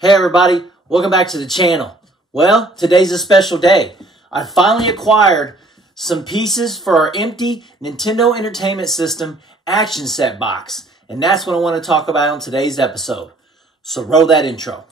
Hey everybody, welcome back to the channel. Well, today's a special day. I finally acquired some pieces for our empty Nintendo Entertainment System Action Set box. And that's what I want to talk about on today's episode. So roll that intro.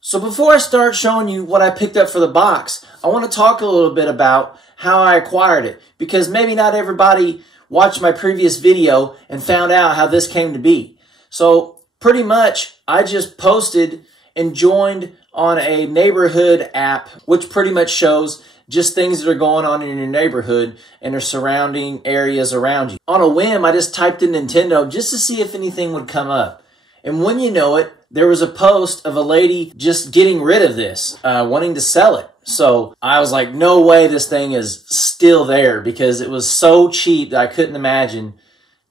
So before I start showing you what I picked up for the box, I want to talk a little bit about how I acquired it, because maybe not everybody watched my previous video and found out how this came to be. So pretty much I just posted and joined on a neighborhood app, which pretty much shows just things that are going on in your neighborhood and the surrounding areas around you. On a whim, I just typed in Nintendo just to see if anything would come up. And when you know it, there was a post of a lady just getting rid of this, wanting to sell it. So I was like, no way this thing is still there, because it was so cheap that I couldn't imagine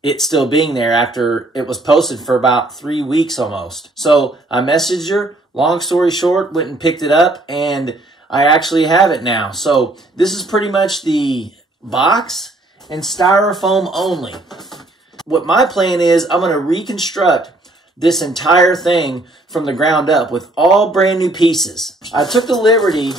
it still being there after it was posted for about 3 weeks almost. So I messaged her, long story short, went and picked it up, and I actually have it now. So this is pretty much the box and styrofoam only. What my plan is, I'm going to reconstruct this entire thing from the ground up with all brand new pieces. I took the liberty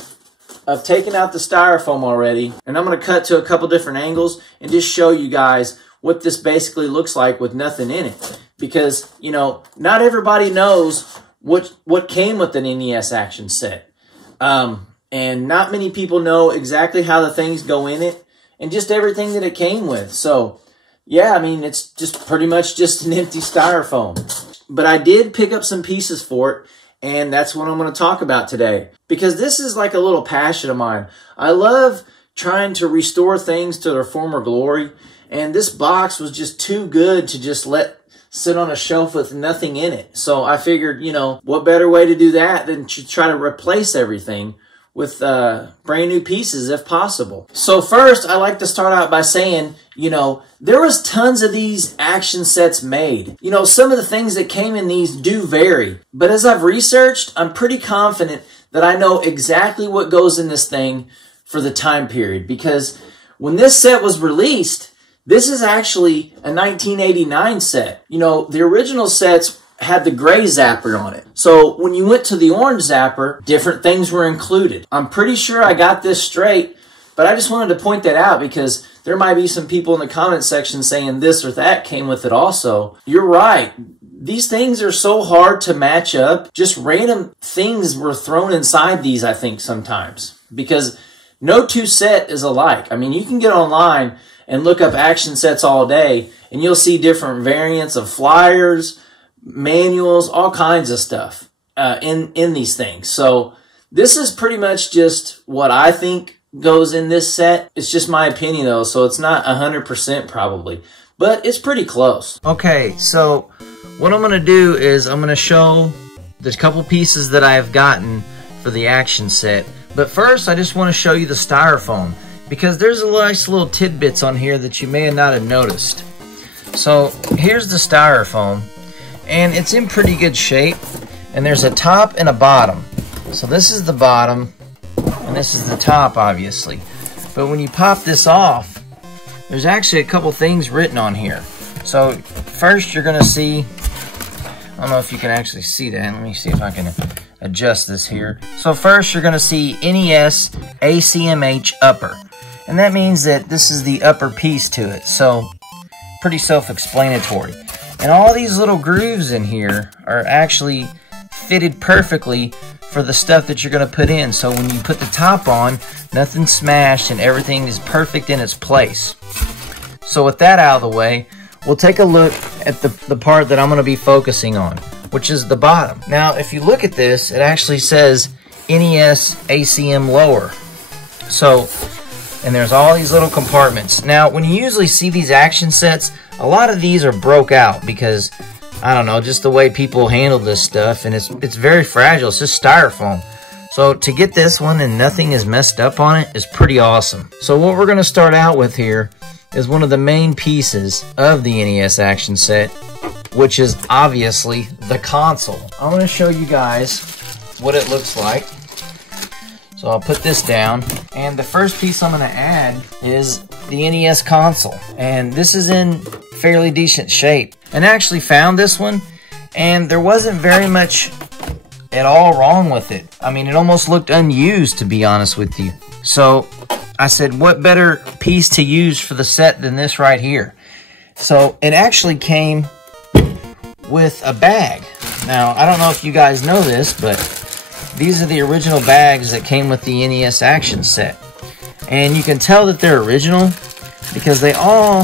of taking out the styrofoam already, and I'm going to cut to a couple different angles and just show you guys what this basically looks like with nothing in it. Because, you know, not everybody knows what came with an NES Action Set. And not many people know exactly how the things go in it and just everything that it came with. So, yeah, I mean, it's just pretty much just an empty styrofoam. But I did pick up some pieces for it, and that's what I'm going to talk about today. Because this is like a little passion of mine. I love trying to restore things to their former glory, and this box was just too good to just let sit on a shelf with nothing in it. So I figured, you know, what better way to do that than to try to replace everything with brand new pieces if possible. So first, I like to start out by saying, you know, there was tons of these action sets made. You know, some of the things that came in these do vary. But as I've researched, I'm pretty confident that I know exactly what goes in this thing for the time period. Because when this set was released, this is actually a 1989 set. You know, the original sets had the gray zapper on it. So when you went to the orange zapper, different things were included. I'm pretty sure I got this straight, but I just wanted to point that out because there might be some people in the comment section saying this or that came with it also. You're right. These things are so hard to match up. Just random things were thrown inside these, I think, sometimes. Because no two set is alike. I mean, you can get online and look up action sets all day, and you'll see different variants of flyers, manuals, all kinds of stuff in these things. So this is pretty much just what I think goes in this set. It's just my opinion though, so it's not 100% probably, but it's pretty close. Okay, so what I'm going to do is I'm going to show the couple pieces that I have gotten for the action set. But first, I just want to show you the styrofoam, because there's a nice little tidbits on here that you may not have noticed. So here's the styrofoam, and it's in pretty good shape, and there's a top and a bottom. So this is the bottom, and this is the top, obviously. But when you pop this off, there's actually a couple things written on here. So first you're going to see, I don't know if you can actually see that. Let me see if I can adjust this here. So first you're going to see NES ACMH upper. And that means that this is the upper piece to it. So pretty self-explanatory. And all these little grooves in here are actually fitted perfectly for the stuff that you're going to put in. So when you put the top on, nothing's smashed and everything is perfect in its place. So with that out of the way, we'll take a look at the part that I'm going to be focusing on, which is the bottom. Now, if you look at this, it actually says NES ACM lower. So, and there's all these little compartments. Now, when you usually see these action sets, a lot of these are broke out because, I don't know, just the way people handle this stuff, and it's very fragile. It's just styrofoam. So to get this one and nothing is messed up on it is pretty awesome. So what we're going to start out with here is one of the main pieces of the NES Action Set, which is obviously the console. I'm going to show you guys what it looks like. So I'll put this down, and the first piece I'm going to add is the NES console, and this is in fairly decent shape. And I actually found this one, and there wasn't very much at all wrong with it. I mean, it almost looked unused, to be honest with you. So I said, what better piece to use for the set than this right here? So it actually came with a bag. Now, I don't know if you guys know this, but these are the original bags that came with the NES Action Set. And you can tell that they're original because they all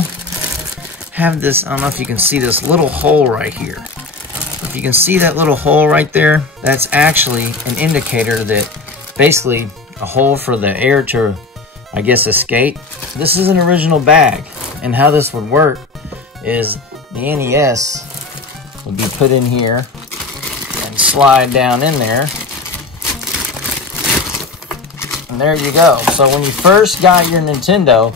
have this, I don't know if you can see this little hole right here. If you can see that little hole right there, that's actually an indicator that basically a hole for the air to, I guess, escape. This is an original bag, and how this would work is the NES would be put in here and slide down in there. And there you go. So when you first got your Nintendo,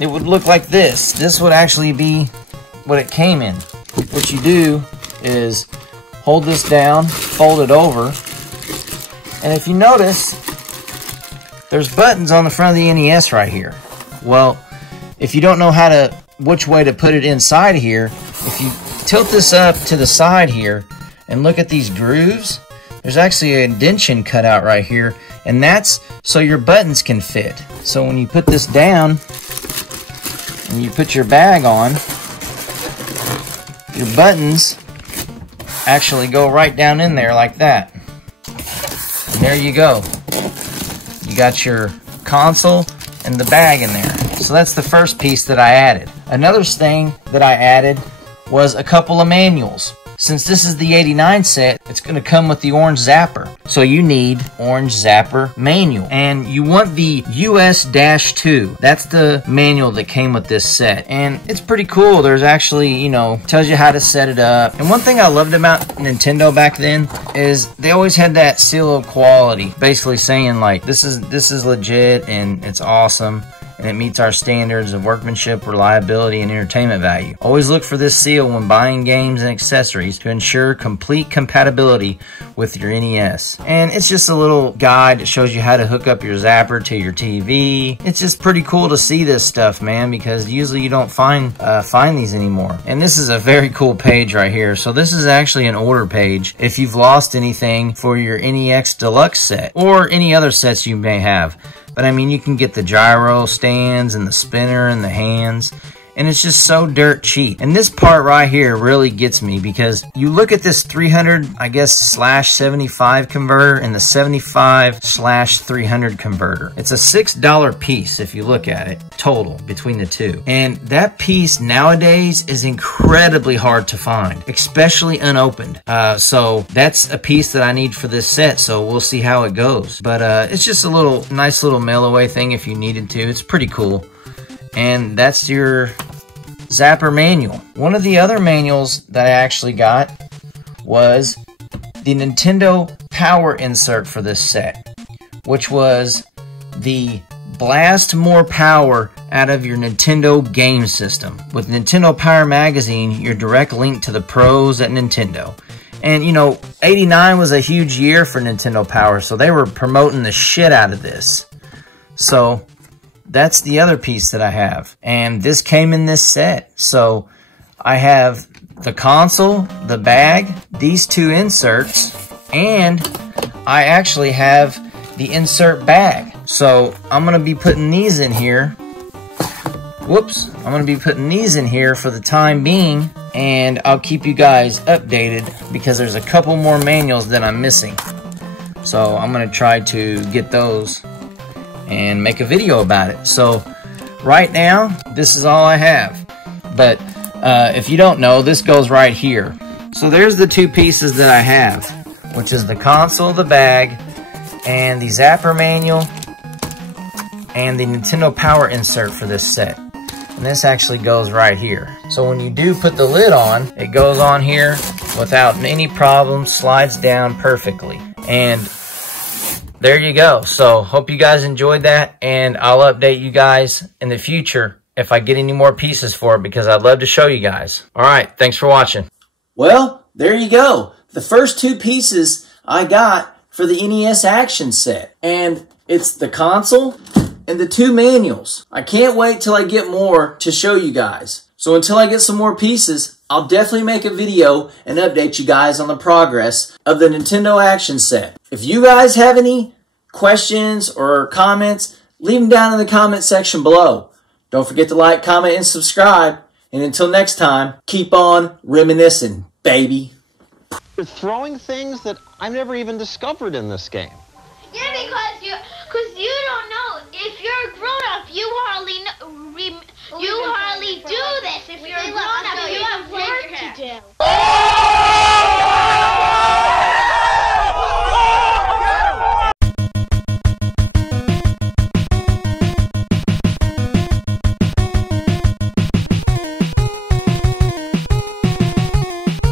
it would look like this. This would actually be what it came in. What you do is hold this down, fold it over, and if you notice, there's buttons on the front of the NES right here. Well, if you don't know which way to put it inside here, if you tilt this up to the side here and look at these grooves, there's actually an indentation cut out right here, and that's so your buttons can fit. So when you put this down and you put your bag on, your buttons actually go right down in there like that. And there you go. You got your console and the bag in there. So that's the first piece that I added. Another thing that I added was a couple of manuals. Since this is the 89 set, it's going to come with the orange zapper. So you need orange zapper manual. And you want the US-2. That's the manual that came with this set. And it's pretty cool. There's actually, you know, tells you how to set it up. And one thing I loved about Nintendo back then is they always had that seal of quality. Basically saying like, this is legit and it's awesome. And it meets our standards of workmanship, reliability, and entertainment value. Always look for this seal when buying games and accessories to ensure complete compatibility with your NES. And it's just a little guide that shows you how to hook up your zapper to your TV. It's just pretty cool to see this stuff, man, because usually you don't find these anymore. And this is a very cool page right here. So this is actually an order page if you've lost anything for your NES Deluxe set or any other sets you may have. But I mean, you can get the gyro stands and the spinner and the hands, and it's just so dirt cheap. And this part right here really gets me because you look at this 300, I guess, /75 converter and the 75/300 converter. It's a $6 piece if you look at it total between the two. And that piece nowadays is incredibly hard to find, especially unopened. So that's a piece that I need for this set, so we'll see how it goes. But it's just a nice little mail away thing if you needed to. It's pretty cool. And that's your zapper manual. One of the other manuals that I actually got was the Nintendo power insert for this set, which was the blast more power out of your Nintendo game system. With Nintendo Power Magazine, your direct link to the pros at Nintendo. And you know, 89 was a huge year for Nintendo Power, so they were promoting the shit out of this. So that's the other piece that I have. And this came in this set. So I have the console, the bag, these two inserts, and I actually have the insert bag. So I'm going to be putting these in here. Whoops. I'm going to be putting these in here for the time being. And I'll keep you guys updated because there's a couple more manuals that I'm missing. So I'm going to try to get those and make a video about it. So right now, this is all I have. But if you don't know, this goes right here. So there's the two pieces that I have, which is the console, the bag, and the zapper manual, and the Nintendo Power insert for this set. And this actually goes right here. So when you do put the lid on, it goes on here without any problem, slides down perfectly. And there you go. So hope you guys enjoyed that, and I'll update you guys in the future if I get any more pieces for it, because I'd love to show you guys. All right, thanks for watching. Well, there you go. The first 2 pieces I got for the NES Action Set. And it's the console and the 2 manuals. I can't wait till I get more to show you guys. So until I get some more pieces, I'll definitely make a video and update you guys on the progress of the Nintendo Action Set. If you guys have any questions or comments, leave them down in the comment section below. Don't forget to like, comment, and subscribe. And until next time, keep on reminiscing, baby. You're throwing things that I've never even discovered in this game. Yeah, because you don't know. If you're a grown-up, you hardly do this. If you're